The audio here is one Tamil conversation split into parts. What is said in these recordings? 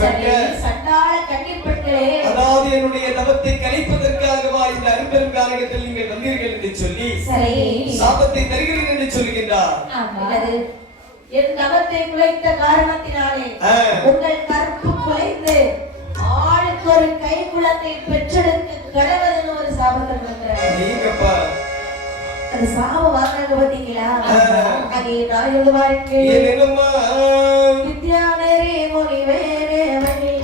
சண்டாள கன்னிப்பெண்களே, அதாவது என்னுடைய தவத்தை கலைப்பதற்காகவா இந்த அரும்பெரும் காரகத்தில் நீங்கள் வந்தீர்கள் என்று சொல்லி சாபத்தை தருகிறேன் என்று சொல்கின்றார். என் தவத்தை குலைத்த காரணத்தினாலே உங்கள் கற்பு குலைந்து ஆளுக்கு ஒரு கை குலத்தை பெற்றெடுக்க கடவுள்னு ஒரு சாபத்தை கொடுக்கிறார். அந்த சாபம் வாங்கினாங்க பாத்தீங்களா? அங்கே நான் எழுதுவாருக்கு வித்யானரே முனிவேரே வழி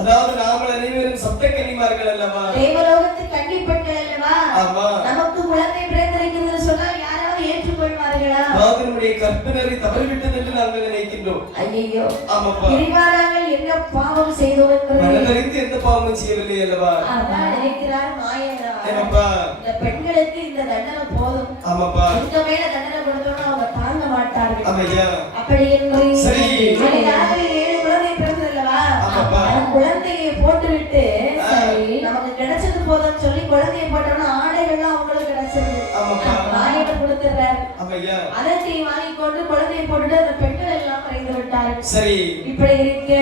அதாவது நாம அனைவரும் சப்த கன்னிமார்கள் அல்லவா? தேவலோகத்து கன்னிப்பெண்கள் அல்லவா? ஆமா. நமக்கு குழந்தை பிறந்திருக்கிறது சொன்னால் யாராவது ஏற்றுக்கொள்வார்களா? அதாவது நம்முடைய கற்பனரை தவறிவிட்டது என்று நாங்கள் நினைக்கின்றோம். ஐயோ, ஆமாப்பா. இறைவனார்கள் என்ன பாவம் செய்தோம் என்பதை மனதறிந்து எந்த பாவமும் செய்யவில்லை அல்லவா? அதான் நினைக்கிறார் மாயனா. ஏனப்பா? இந்த பெண்களுக்கு இந்த தண்டனை போதும். ஆமாப்பா. இந்த மேல தண்டனை கொடுத்தோம்னா அவங்க தாங்க மாட்டார்கள். ஆமையா. அப்படி என்று சரி. மனிதனாக 7 குழந்தை பிறந்ததல்லவா? ஆமாப்பா. குழந்தையை போட்டுவிட்டு நமக்கு கிடைச்சது போதும்னு சொல்லி குழந்தையை போட்டோம்னா ஆடைகள்லாம் அவங்களுக்கு கிடைச்சது. மாயனை கொடுத்துறாரு. அதத்தை வாங்கி கொண்டு குழந்தையை போட்டுட்டு அந்த பெண்கள் எல்லாம் மறைந்து விட்டார்கள். சரி. இப்படி இருக்க